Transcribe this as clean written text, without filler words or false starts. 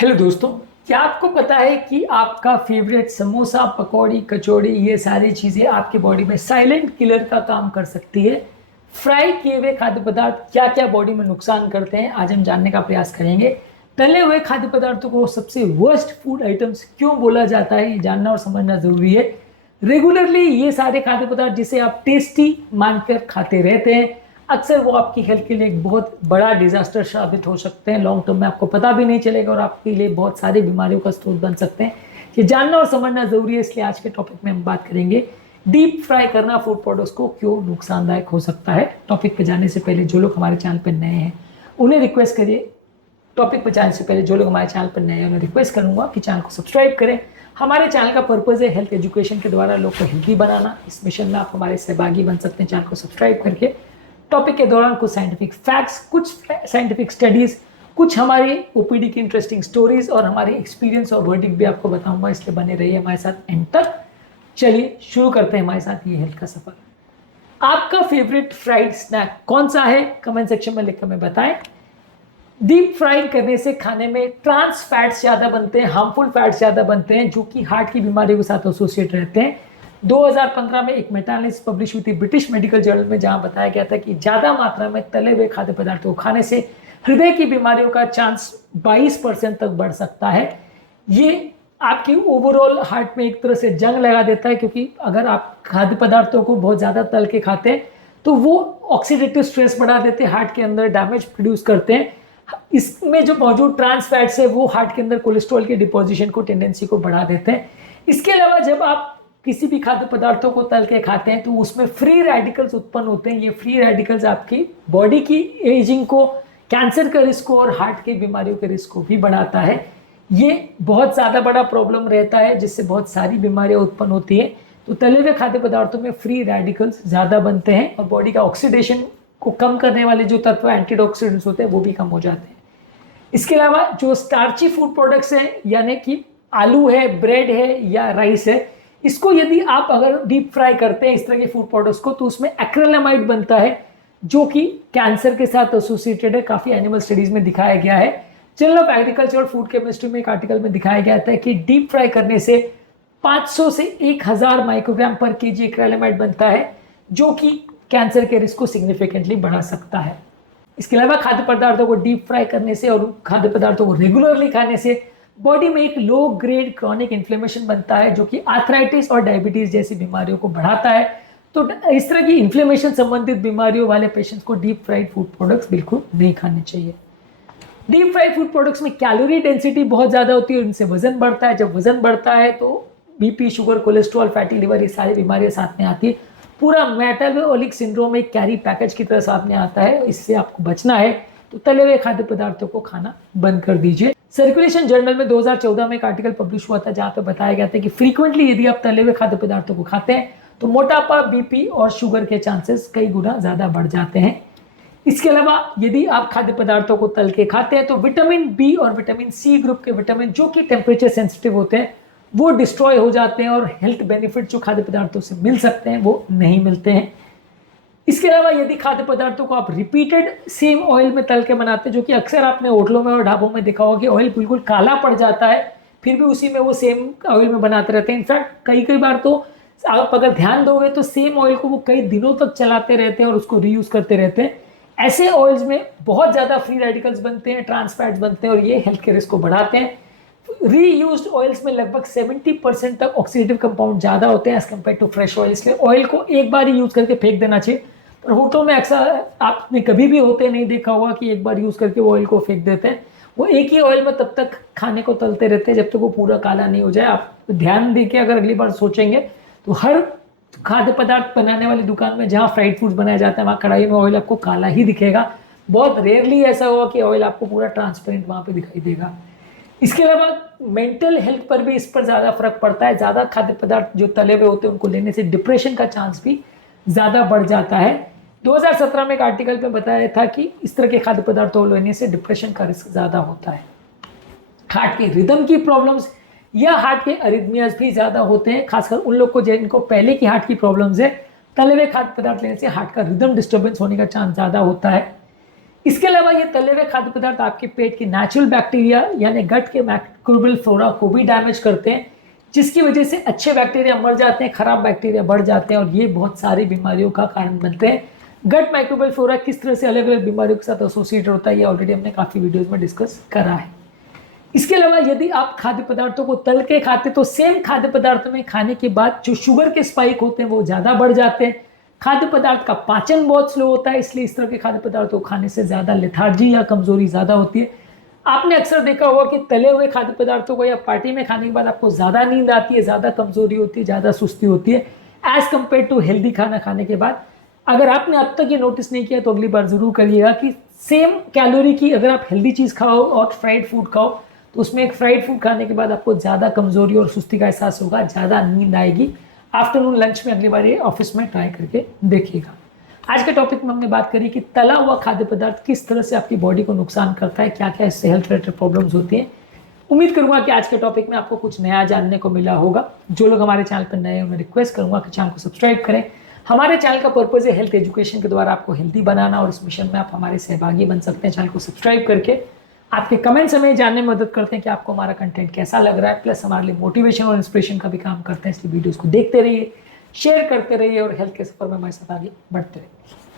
Hello दोस्तों। क्या आपको पता है कि आपका फेवरेट समोसा, पकौड़ी, कचौड़ी ये सारी चीज़ें आपके बॉडी में साइलेंट किलर का काम कर सकती है। फ्राई किए हुए खाद्य पदार्थ क्या क्या बॉडी में नुकसान करते हैं, आज हम जानने का प्रयास करेंगे। तले हुए खाद्य पदार्थों को सबसे वर्स्ट फूड आइटम्स क्यों बोला जाता है, ये जानना और समझना जरूरी है। रेगुलरली ये सारे खाद्य पदार्थ जिसे आप टेस्टी मानकर खाते रहते हैं, अक्सर वो आपकी हेल्थ के लिए एक बहुत बड़ा डिजास्टर साबित हो सकते हैं। लॉन्ग टर्म में आपको पता भी नहीं चलेगा और आपके लिए बहुत सारी बीमारियों का स्रोत बन सकते हैं। ये जानना और समझना जरूरी है, इसलिए आज के टॉपिक में हम बात करेंगे डीप फ्राई करना फूड प्रोडक्ट्स को क्यों नुकसानदायक हो सकता है। टॉपिक पे जाने से पहले जो लोग हमारे चैनल पर नए हैं उन्हें रिक्वेस्ट करिए, टॉपिक पर जाने से पहले जो लोग हमारे चैनल पर नए हैं उन्हें रिक्वेस्ट करूंगा कि चैनल को सब्सक्राइब करें। हमारे चैनल का पर्पज़ है हेल्थ एजुकेशन के द्वारा लोग को हेल्थी बनाना। इस मिशन में आप हमारे सहभागी बन सकते हैं चैनल को सब्सक्राइब करके। टॉपिक के दौरान कुछ साइंटिफिक फैक्ट्स, कुछ साइंटिफिक स्टडीज, कुछ हमारी ओपीडी की इंटरेस्टिंग स्टोरीज और हमारी एक्सपीरियंस और वर्डिक भी आपको बताऊंगा, इसलिए बने रहिए हमारे साथ एंड तक। चलिए शुरू करते हैं हमारे साथ ये हेल्थ का सफर। आपका फेवरेट फ्राइड स्नैक कौन सा है, कमेंट सेक्शन में लिखकर हमें बताएं। डीप फ्राई करने से खाने में ट्रांस फैट्स ज़्यादा बनते हैं, हार्मफुल फैट्स ज़्यादा बनते हैं जो कि हार्ट की बीमारियों के साथ एसोसिएट रहते हैं। 2015 में एक मेटा एनालिसिस पब्लिश हुई थी ब्रिटिश मेडिकल जर्नल में, जहां बताया गया था कि ज़्यादा मात्रा में तले हुए खाद्य पदार्थों को खाने से हृदय की बीमारियों का चांस 22% तक बढ़ सकता है। ये आपकी ओवरऑल हार्ट में एक तरह से जंग लगा देता है, क्योंकि अगर आप खाद्य पदार्थों को बहुत ज़्यादा तल के खाते हैं तो वो ऑक्सीडेटिव स्ट्रेस बढ़ा देते हैं, हार्ट के अंदर डैमेज प्रोड्यूस करते हैं। इसमें जो मौजूद ट्रांस फैट्स है वो हार्ट के अंदर कोलेस्ट्रॉल के डिपोजिशन को, टेंडेंसी को बढ़ा देते हैं। इसके अलावा जब आप किसी भी खाद्य पदार्थों को तल के खाते हैं तो उसमें फ्री रेडिकल्स उत्पन्न होते हैं। ये फ्री रेडिकल्स आपकी बॉडी की एजिंग को, कैंसर का रिस्क को और हार्ट की बीमारियों के रिस्क को भी बढ़ाता है। ये बहुत ज़्यादा बड़ा प्रॉब्लम रहता है जिससे बहुत सारी बीमारियां उत्पन्न होती है। तो तले हुए खाद्य पदार्थों में फ्री रेडिकल्स ज़्यादा बनते हैं और बॉडी का ऑक्सीडेशन को कम करने वाले जो तत्व एंटीऑक्सीडेंट्स होते हैं वो भी कम हो जाते हैं। इसके अलावा जो स्टार्ची फूड प्रोडक्ट्स हैं, यानी कि आलू है, ब्रेड है या राइस है, इसको यदि आप अगर डीप फ्राई करते हैं इस तरह के फूड प्रोडक्ट्स को तो उसमें एक्रिलामाइड बनता है जो कि कैंसर के साथ एसोसिएटेड है। काफ़ी एनिमल स्टडीज में दिखाया गया है। जर्नल ऑफ एग्रीकल्चर और फूड केमिस्ट्री में एक आर्टिकल में दिखाया गया था कि डीप फ्राई करने से 500 से 1000 माइक्रोग्राम पर केजी एक्रिलामाइड बनता है जो कि कैंसर के रिस्क को सिग्निफिकेंटली बढ़ा सकता है। इसके अलावा खाद्य पदार्थों को डीप फ्राई करने से और खाद्य पदार्थों को रेगुलरली खाने से बॉडी में एक लो ग्रेड क्रॉनिक इन्फ्लेमेशन बनता है जो कि आर्थराइटिस और डायबिटीज जैसी बीमारियों को बढ़ाता है। तो इस तरह की इन्फ्लेमेशन संबंधित बीमारियों वाले पेशेंट्स को डीप फ्राइड फूड प्रोडक्ट्स बिल्कुल नहीं खाने चाहिए। डीप फ्राइड फूड प्रोडक्ट्स में कैलोरी डेंसिटी बहुत ज़्यादा होती है और इनसे वजन बढ़ता है। जब वजन बढ़ता है तो BP, sugar, cholesterol, fatty liver, ये सारी बीमारियां साथ में आती है। पूरा मेटाबॉलिक सिंड्रोम एक कैरी पैकेज की तरह सामने आता है। इससे आपको बचना है तो तले हुए खाद्य पदार्थों को खाना बंद कर दीजिए। सर्कुलेशन जर्नल में 2014 में एक आर्टिकल पब्लिश हुआ था जहां पे बताया गया था कि फ्रीक्वेंटली यदि आप तले हुए खाद्य पदार्थों को खाते हैं तो मोटापा, बीपी और शुगर के चांसेस कई गुना ज्यादा बढ़ जाते हैं। इसके अलावा यदि आप खाद्य पदार्थों को तल के खाते हैं तो विटामिन बी और विटामिन सी ग्रुप के विटामिन जो कि टेम्परेचर सेंसिटिव होते हैं वो डिस्ट्रॉय हो जाते हैं और हेल्थ बेनिफिट जो खाद्य पदार्थों से मिल सकते हैं वो नहीं मिलते हैं। इसके अलावा यदि खाद्य पदार्थों को आप रिपीटेड सेम ऑयल में तल के बनाते हैं, जो कि अक्सर आपने होटलों में और ढाबों में देखा होगा कि ऑयल बिल्कुल काला पड़ जाता है, फिर भी उसी में वो सेम ऑयल में बनाते रहते हैं। इनफैक्ट कई बार तो आप अगर ध्यान दोगे तो सेम ऑयल को वो कई दिनों तक चलाते रहते हैं और उसको रीयूज करते रहते हैं। ऐसे ऑयल्स में बहुत ज़्यादा फ्री रेडिकल्स बनते हैं, ट्रांस फैट्स बनते हैं और ये हेल्थ के रिस्क को बढ़ाते हैं। रीयूज्ड ऑयल्स में लगभग 70% तक ऑक्सीडेटिव कंपाउंड ज़्यादा होते हैं as compared to fresh oil. इसलिए ऑयल को एक बार ही यूज़ करके फेंक देना चाहिए। पर होटलों में अक्सर आपने कभी भी होते नहीं देखा होगा कि एक बार यूज़ करके वो ऑयल को फेंक देते हैं। वो एक ही ऑयल में तब तक खाने को तलते रहते हैं जब तक वो पूरा काला नहीं हो जाए। आप ध्यान देके अगर अगली बार सोचेंगे तो हर खाद्य पदार्थ बनाने वाली दुकान में जहाँ फ्राइड फूड्स बनाया जाता है वहाँ कढ़ाई में ऑयल आपको काला ही दिखेगा। बहुत रेयरली ऐसा होगा कि ऑयल आपको पूरा ट्रांसपेरेंट वहाँ पे दिखाई देगा। इसके अलावा मेंटल हेल्थ पर भी इस पर ज़्यादा फर्क पड़ता है। ज़्यादा खाद्य पदार्थ जो तले हुए होते हैं उनको लेने से डिप्रेशन का चांस भी ज़्यादा बढ़ जाता है। 2017 में एक आर्टिकल में बताया था कि इस तरह के खाद्य पदार्थों को लेने से डिप्रेशन का रिस्क ज़्यादा होता है। हार्ट की रिदम की प्रॉब्लम्स या हार्ट के अरिथमियाज भी ज़्यादा होते हैं, खासकर उन लोग को जिनको पहले की हार्ट की प्रॉब्लम्स है। तले हुए खाद्य पदार्थ लेने से हार्ट का रिदम डिस्टर्बेंस होने का चांस ज़्यादा होता है। इसके अलावा ये तले हुए खाद्य पदार्थ आपके पेट के नेचुरल बैक्टीरिया यानी गट के माइक्रोबियल फ्लोरा को भी डैमेज करते हैं, जिसकी वजह से अच्छे बैक्टीरिया मर जाते हैं, खराब बैक्टीरिया बढ़ जाते हैं और ये बहुत सारी बीमारियों का कारण बनते हैं। गट माइक्रोबियल फ्लोरा किस तरह से अलग अलग बीमारियों के साथ एसोसिएट होता है ये ऑलरेडी हमने काफ़ी वीडियोज़ में डिस्कस करा है। इसके अलावा यदि आप खाद्य पदार्थों को तल के खाते तो सेम खाद्य पदार्थों में खाने के बाद जो शुगर के स्पाइक होते हैं वो ज़्यादा बढ़ जाते हैं। खाद्य पदार्थ का पाचन बहुत स्लो होता है, इसलिए इस तरह के खाद्य पदार्थों को खाने से ज़्यादा लेथार्जी या कमजोरी ज़्यादा होती है। आपने अक्सर देखा होगा कि तले हुए खाद्य पदार्थों को या पार्टी में खाने के बाद आपको ज़्यादा नींद आती है, ज़्यादा कमजोरी होती है, ज़्यादा सुस्ती होती है एज कम्पेयर टू हेल्दी खाना खाने के बाद। अगर आपने अब तक ये नोटिस नहीं किया तो अगली बार ज़रूर करिएगा कि सेम कैलोरी की अगर आप हेल्दी चीज़ खाओ और फ्राइड फूड खाओ तो उसमें एक फ्राइड फूड खाने के बाद आपको ज़्यादा कमजोरी और सुस्ती का एहसास होगा, ज़्यादा नींद आएगी। आफ्टरनून लंच में अगली बार ये ऑफिस में ट्राई करके देखिएगा। आज के टॉपिक में हमने बात करी कि तला हुआ खाद्य पदार्थ किस तरह से आपकी बॉडी को नुकसान करता है, क्या क्या इससे हेल्थ रिलेटेड प्रॉब्लम्स होती हैं। उम्मीद करूंगा कि आज के टॉपिक में आपको कुछ नया जानने को मिला होगा। जो लोग हमारे चैनल पर नए हैं मैं रिक्वेस्ट करूंगा कि चैनल को सब्सक्राइब करें। हमारे चैनल का पर्पज़ है हेल्थ एजुकेशन के द्वारा आपको हेल्दी बनाना और इस मिशन में आप हमारे सहभागी बन सकते हैं। चैनल को सब्सक्राइब करके आपके कमेंट्स हमें जानने में मदद करते हैं कि आपको हमारा कंटेंट कैसा लग रहा है, प्लस हमारे लिए मोटिवेशन और इंस्पिरेशन का भी काम करते हैं। इसलिए वीडियोस को देखते रहिए, शेयर करते रहिए और हेल्थ के सफर में हमारे साथ आगे बढ़ते रहिए।